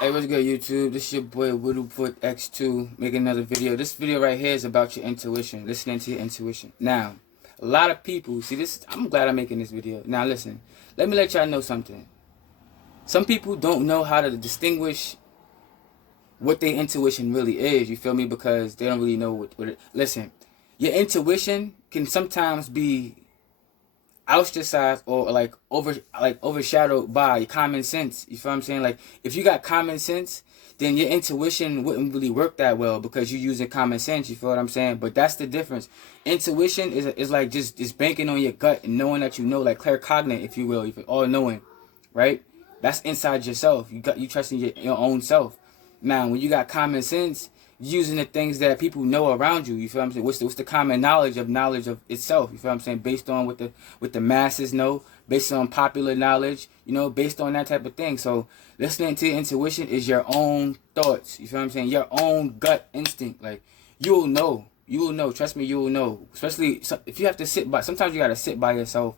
Hey, what's good, YouTube? This is your boy Whittlefoot X2 making another video. This video right here is about your intuition, listening to your intuition. Now, a lot of people see this. I'm glad I'm making this video. Now, listen, let me let y'all know something. Some people don't know how to distinguish what their intuition really is. You feel me? Because they don't really know what it. Listen, your intuition can sometimes be ostracized or overshadowed by common sense. You feel what I'm saying? Like, if you got common sense, then your intuition wouldn't really work that well because you're using common sense. You feel what I'm saying? But that's the difference. Intuition is like just banking on your gut and knowing that you know, like claircognate, if you will, if all knowing, right? That's inside yourself. You trusting your own self. Now, when you got common sense, using the things that people know around you. You feel what I'm saying? What's the common knowledge of itself? You feel what I'm saying? Based on what the masses know, based on popular knowledge, you know, based on that type of thing. So listening to your intuition is your own thoughts. You feel what I'm saying? Your own gut instinct. Like, you'll know. You will know. Trust me, you will know. Especially if you have to sit by. Sometimes you gotta sit by yourself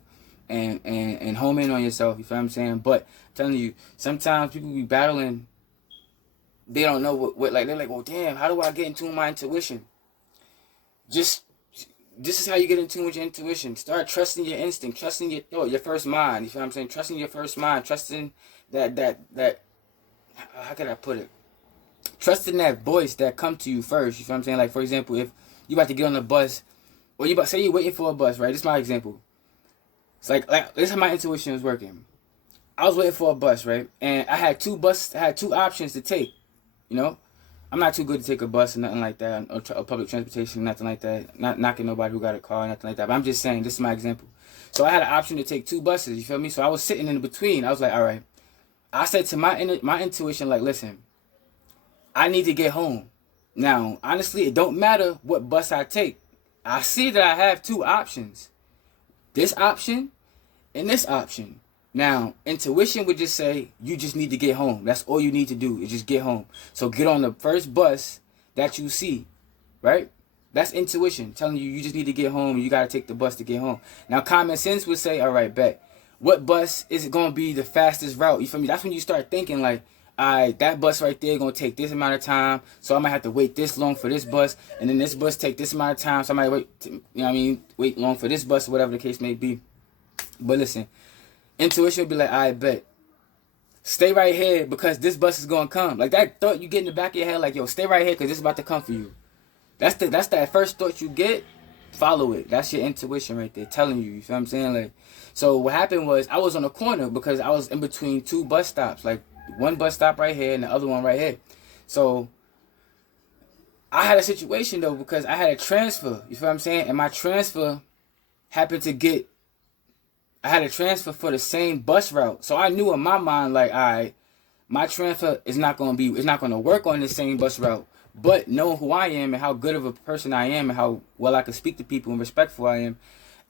and home in on yourself. You feel what I'm saying? But I'm telling you, sometimes people be battling. They don't know what like, they're like, well, damn, how do I get in tune with my intuition? This is how you get in tune with your intuition. Start trusting your instinct, trusting your thought, your first mind. You feel what I'm saying? Trusting your first mind, trusting that how can I put it? Trusting that voice that come to you first. You feel what I'm saying? Like, for example, if you about to get on a bus, or say you're waiting for a bus, right? This is my example. It's like this is how my intuition was working. I was waiting for a bus, right? And I had two options to take. You know, I'm not too good to take a bus or nothing like that, or public transportation, nothing like that. Not knocking nobody who got a car, nothing like that. But I'm just saying, this is my example. So I had an option to take two buses. You feel me? So I was sitting in between. I was like, all right. I said to my intuition, like, listen, I need to get home. Now, honestly, it don't matter what bus I take. I see that I have two options. This option and this option. Now, intuition would just say, you just need to get home. That's all you need to do is just get home. So get on the first bus that you see, right? That's intuition telling you you just need to get home and you got to take the bus to get home. Now, common sense would say, all right, bet. What bus is it going to be the fastest route? You feel me? That's when you start thinking like, all right, that bus right there going to take this amount of time. So I might have to wait this long for this bus. And then this bus take this amount of time. So I might wait long for this bus or whatever the case may be. But listen. Intuition will be like, I bet. Stay right here because this bus is gonna come. Like that thought you get in the back of your head, like, yo, stay right here because this is about to come for you. That's that first thought you get. Follow it. That's your intuition right there, telling you. You feel what I'm saying? Like, so what happened was I was on a corner because I was in between two bus stops. Like one bus stop right here and the other one right here. So I had a situation though because I had a transfer. You feel what I'm saying? And my transfer happened to get. I had a transfer for the same bus route. So I knew in my mind, like, all right, my transfer is not going to work on the same bus route. But knowing who I am and how good of a person I am and how well I can speak to people and respectful I am,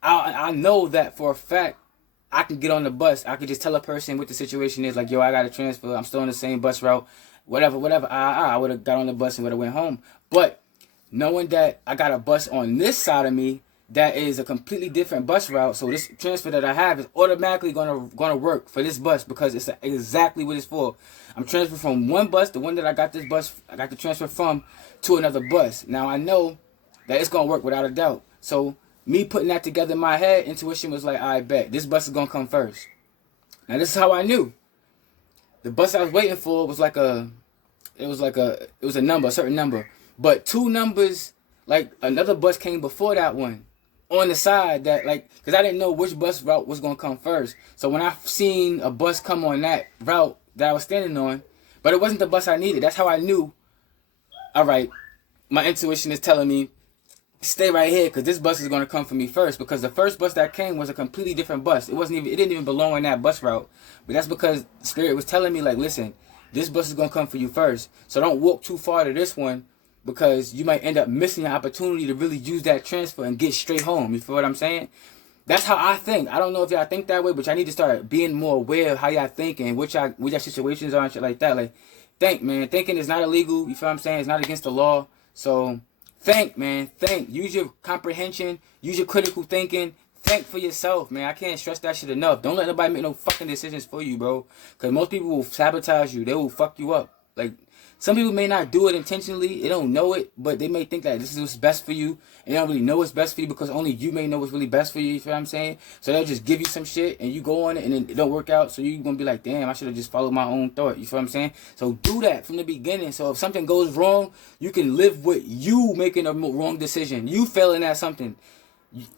I know that for a fact I can get on the bus. I could just tell a person what the situation is, like, yo, I got a transfer. I'm still on the same bus route. Whatever. I would have got on the bus and would have went home. But knowing that I got a bus on this side of me, that is a completely different bus route. So this transfer that I have is automatically gonna work for this bus because it's exactly what it's for. I'm transferring from one bus, the one that I got the transfer from, to another bus. Now I know that it's gonna work without a doubt. So me putting that together in my head, intuition was like, I bet this bus is gonna come first. Now this is how I knew. The bus I was waiting for was a certain number, but two numbers, like another bus came before that one. On the side that, like, because I didn't know which bus route was going to come first. So when I seen a bus come on that route that I was standing on, but it wasn't the bus I needed. That's how I knew, all right, my intuition is telling me, stay right here because this bus is going to come for me first. Because the first bus that came was a completely different bus. It didn't even belong on that bus route. But that's because Spirit was telling me, like, listen, this bus is going to come for you first. So don't walk too far to this one, because you might end up missing an opportunity to really use that transfer and get straight home. You feel what I'm saying? That's how I think. I don't know if y'all think that way, but y'all need to start being more aware of how y'all think and what y'all situations are and shit like that. Like, think, man. Thinking is not illegal. You feel what I'm saying? It's not against the law. So, think, man. Think. Use your comprehension. Use your critical thinking. Think for yourself, man. I can't stress that shit enough. Don't let nobody make no fucking decisions for you, bro. Because most people will sabotage you. They will fuck you up. Like, some people may not do it intentionally. They don't know it, but they may think that this is what's best for you. And they don't really know what's best for you because only you may know what's really best for you. You feel what I'm saying? So they'll just give you some shit and you go on it and then it don't work out. So you're going to be like, damn, I should have just followed my own thought. You feel what I'm saying? So do that from the beginning. So if something goes wrong, you can live with you making a wrong decision. You failing at something.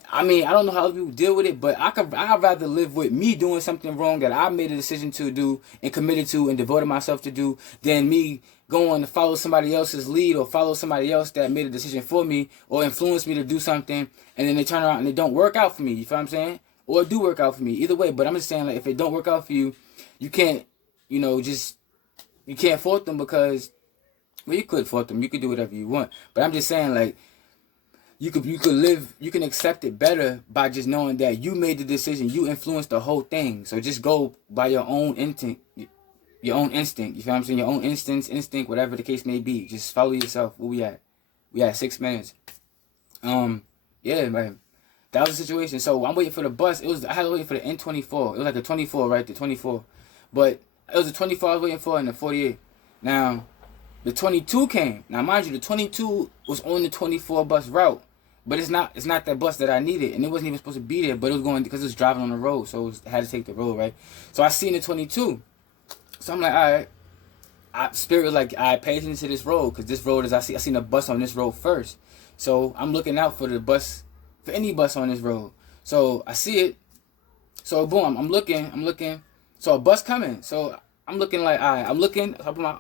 I mean, I don't know how other people deal with it, but I'd rather live with me doing something wrong that I made a decision to do and committed to and devoted myself to do than me going to follow somebody else's lead or follow somebody else that made a decision for me or influenced me to do something and then they turn around and it don't work out for me. You feel what I'm saying? Or it do work out for me. Either way, but I'm just saying, like, if it don't work out for you, you can't, you can't fault them because, well, you could fault them. You could do whatever you want. But I'm just saying, like, you can accept it better by just knowing that you made the decision, you influenced the whole thing. So just go by your own instinct, You feel what I'm saying? Your own instinct, whatever the case may be. Just follow yourself. Where we at? We at 6 minutes. Yeah, man. That was the situation. So I'm waiting for the bus. I had to wait for the N24. It was like a 24, right? The 24. But it was a 24 I was waiting for and the 48. Now, the 22 came. Now, mind you, the 22 was on the 24 bus route. But it's not that bus that I needed. And it wasn't even supposed to be there. But it was going because it was driving on the road. So I had to take the road, right? So I seen the 22. So I'm like, all right. Spirit was like, all right, pay attention to this road. Because this road I seen a bus on this road first. So I'm looking out for the bus, for any bus on this road. So I see it. So boom, I'm looking. So a bus coming. So I'm looking like, all right, I look. I'm like,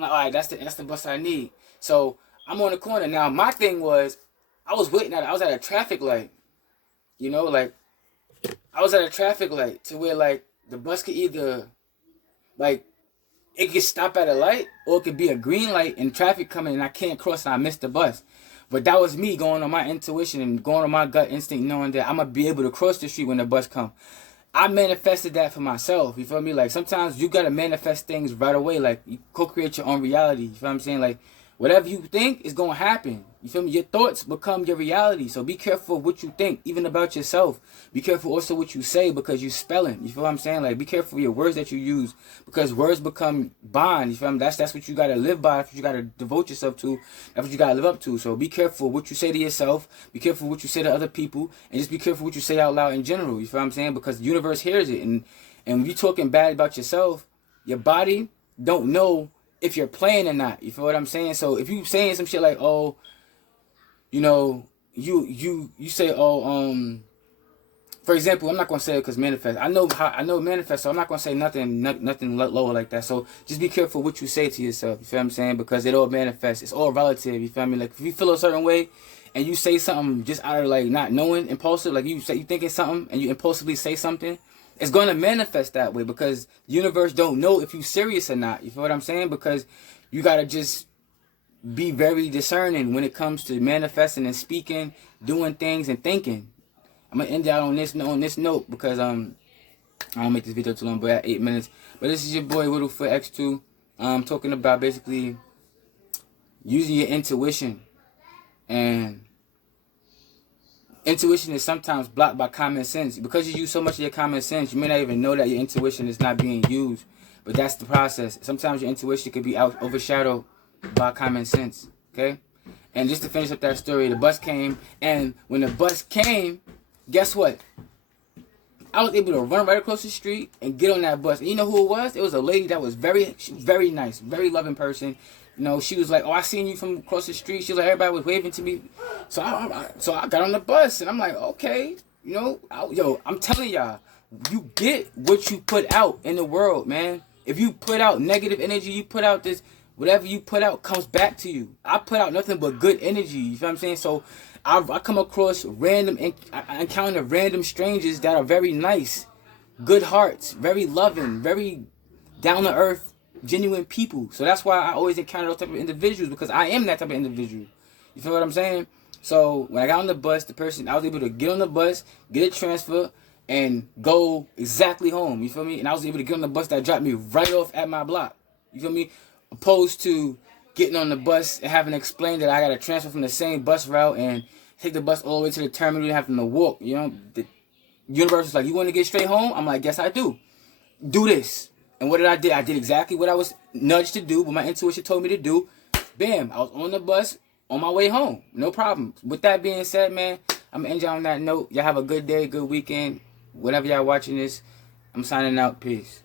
all right, that's the bus I need. So I'm on the corner. Now, my thing was, I was at a traffic light. You know, like, I was at a traffic light to where, like, the bus could either, like, it could stop at a light or it could be a green light and traffic coming and I can't cross and I missed the bus. But that was me going on my intuition and going on my gut instinct, knowing that I'm going to be able to cross the street when the bus comes. I manifested that for myself, you feel me? Like, sometimes you got to manifest things right away. Like, you co-create your own reality, you feel what I'm saying? Like, whatever you think is going to happen. You feel me? Your thoughts become your reality. So be careful of what you think, even about yourself. Be careful also what you say because you're spelling. You feel what I'm saying? Like, be careful of your words that you use because words become bond. You feel me? That's what you got to live by. That's what you got to devote yourself to. That's what you got to live up to. So be careful what you say to yourself. Be careful what you say to other people. And just be careful what you say out loud in general. You feel what I'm saying? Because the universe hears it. And when you're talking bad about yourself, your body don't know if you're playing or not. You feel what I'm saying? So if you saying some shit like, oh, you know, you say, oh, for example, I'm not gonna say it because manifest. I know manifest, so I'm not gonna say nothing lower like that. So just be careful what you say to yourself. You feel what I'm saying? Because it all manifests. It's all relative. You feel me? Like, if you feel a certain way and you say something just out of, like, not knowing, impulsive, like you thinking something and you impulsively say something, it's going to manifest that way because the universe don't know if you serious or not. You feel what I'm saying? Because you got to just be very discerning when it comes to manifesting and speaking, doing things and thinking. I'm going to end out on this note because I don't make this video too long, but at 8 minutes. But this is your boy Whittlefoot X2. I'm talking about basically using your intuition. And intuition is sometimes blocked by common sense. Because you use so much of your common sense, you may not even know that your intuition is not being used. But that's the process. Sometimes your intuition could be overshadowed by common sense. Okay? And just to finish up that story, the bus came. And when the bus came, guess what? I was able to run right across the street and get on that bus. And you know who it was? It was a lady that was very nice, very loving person. You know, she was like, oh, I seen you from across the street. She was like, everybody was waving to me. So I got on the bus, and I'm like, okay. You know, I'm telling y'all, you get what you put out in the world, man. If you put out negative energy, you put out this, whatever you put out comes back to you. I put out nothing but good energy. You feel what I'm saying? So I come across I encounter random strangers that are very nice, good hearts, very loving, very down-to-earth, genuine people. So that's why I always encounter those type of individuals, because I am that type of individual. You feel what I'm saying? So when I got on the bus, I was able to get on the bus, get a transfer, and go exactly home. You feel me? And I was able to get on the bus that dropped me right off at my block. You feel me? Opposed to getting on the bus and having to explain that I got to transfer from the same bus route and take the bus all the way to the terminal and having to walk. You know, the universe was like, you want to get straight home? I'm like, yes, I do. Do this. And what did I do? I did exactly what I was nudged to do, what my intuition told me to do. Bam, I was on the bus on my way home. No problem. With that being said, man, I'm going to end y'all on that note. Y'all have a good day, good weekend. Whenever y'all watching this, I'm signing out. Peace.